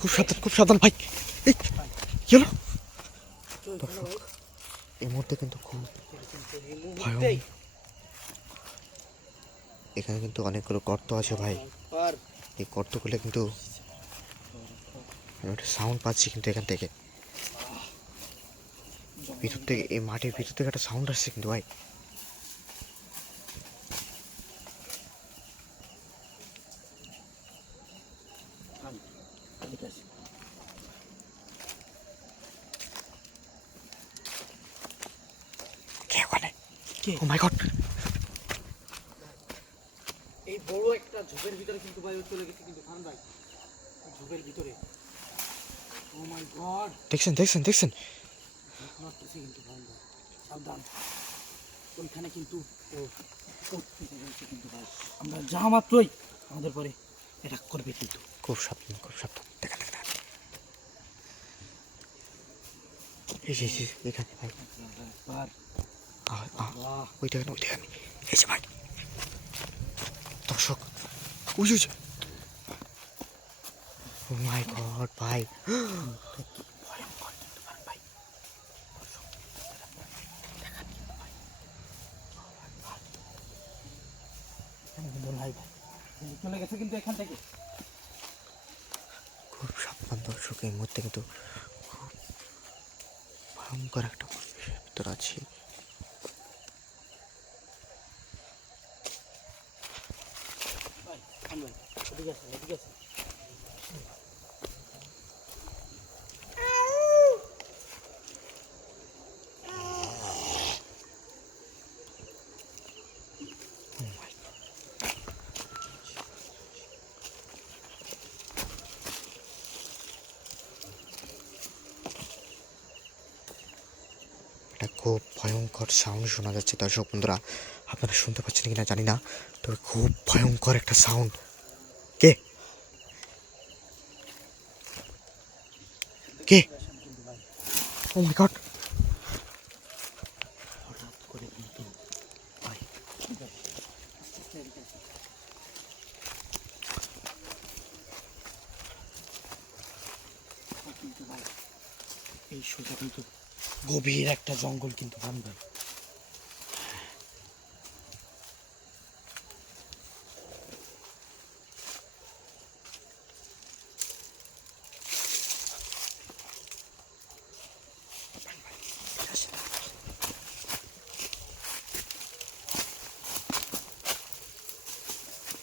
খুব সাবধান ভাই। এই কি হলো? এই মুহূর্তে কিন্তু খুব ভয়। এখানে কিন্তু অনেকগুলো গর্ত আছে ভাই। এই গর্তগুলো কিন্তু আমি একটা সাউন্ড পাচ্ছি কিন্তু এখান থেকে, ভিতর থেকে, এই মাটির ভিতর থেকে একটা সাউন্ড আসছে কিন্তু ভাই। কে ওখানে? ও মাই গড! এই বড় একটা ঝোপের ভিতরে কিন্তু ভাই চলে গেছে কিন্তু খান ভাই, ঝোপের ভিতরে। ও মাই গড! দেখছেন? নড়তেছে কিন্তু খান ভাই, সাবধান। ওইখানে কিন্তু ও কিন্তু ভাই আমরা যা মাত্রই আমাদের পরে অ্যাটাক করবে কিন্তু। খুব সাবধান দেখেন। এখানে ভাই। ওই দেখেন এই যে ভাই দর্শক, ও মাই গড ভাই, ভয়ঙ্কর কিন্তু ভাই। চলে গেছে কিন্তু এখান থেকে। খুব সাবধান দর্শক, এই মুহূর্তে কিন্তু খুব ভয়ঙ্কর একটা পরিবেশের ভিতর আছি। একটা খুব ভয়ঙ্কর সাউন্ড শোনা যাচ্ছে দর্শক বন্ধুরা, আপনারা শুনতে পাচ্ছেন কিনা জানি না, তবে খুব ভয়ঙ্কর একটা সাউন্ড। কে কে? ও মাই গড! হঠাৎ করে কিন্তু ভাই কিন্তু ভাই এই সোজা কিন্তু গভীর একটা জঙ্গল কিন্তু খান ভাই।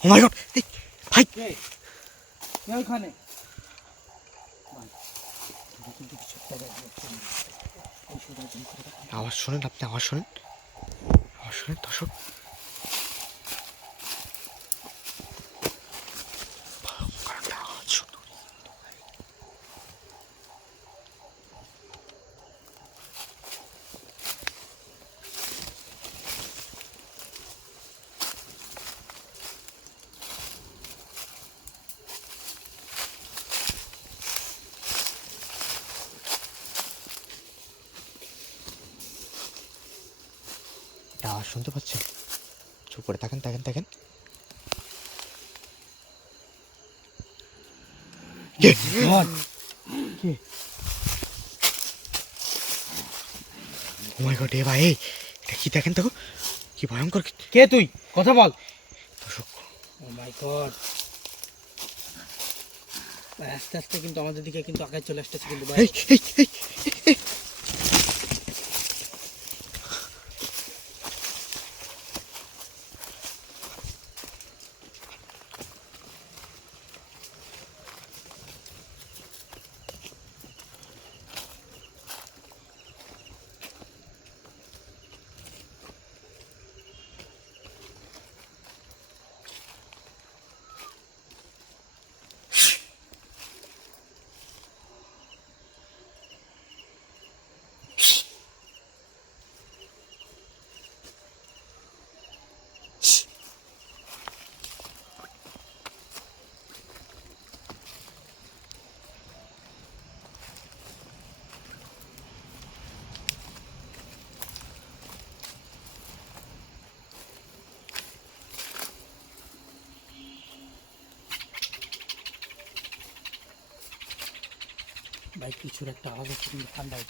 ও মাই গড! এই ভাই কে ওখানে? আওয়াজ শোনেন, আপনি আওয়াজ শোনেন দর্শক। ভয়ঙ্কর একটা আওয়াজ শুধু। আওয়াজ শুনতে পাচ্ছেন? চুপ করে থাকেন। কে? ও মাই গড! এ ভাই, এটা কি দেখেন তো, কি ভয়ঙ্কর! কে তুই? কথা বল। দর্শক ও মাই গড! আস্তে আস্তে কিন্তু আমাদের দিকে কিন্তু আকাশ চলে আসতেছে কিন্তু ভাই। এই ভাই কিছুর একটা আওয়াজ হচ্ছে কিন্তু ঠান্ডায়